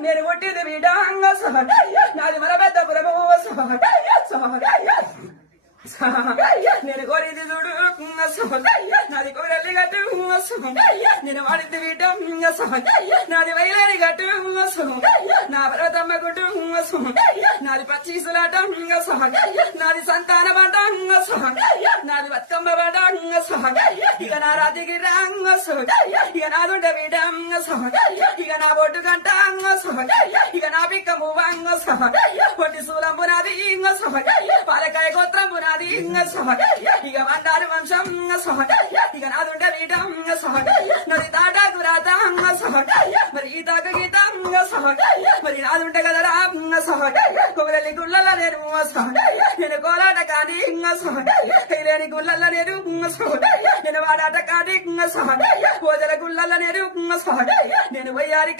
నేను పుట్టింది బిడ్డ నాది మన పెద్ద పురము నేను కోరింది చూడు నాది కోరల్లి గట్టు నేను వాడింది బిడ్డ నాది వైలేని గట్టు నా వ్రతమ్మ గుడ్డు నాది పచ్చీసులాట నాది సంతాన బండ నాది బతుకమ్మ బండ ఇక నా రాతికి రంగ ఇక నాదుండ బిడ్డ ఇక నా బొట్టు గంట ఇక నా పిక్క మువ్వంగ పొట్టి సూలంపు నాది పాలకాయ గోత్రం పునాది ఇక మండారు వంశం ఇక నాదుండ బిడ్డ నది తాటాకు రాత మరి ఈ తాక గీత మరి నాదుంట కదరా కొగలి గుళ్ళ నేను కోలాట కానీ లేని గుళ్ళ నేను వాడాట కానీ పోజల గుళ్ళ నేను వయ్యారి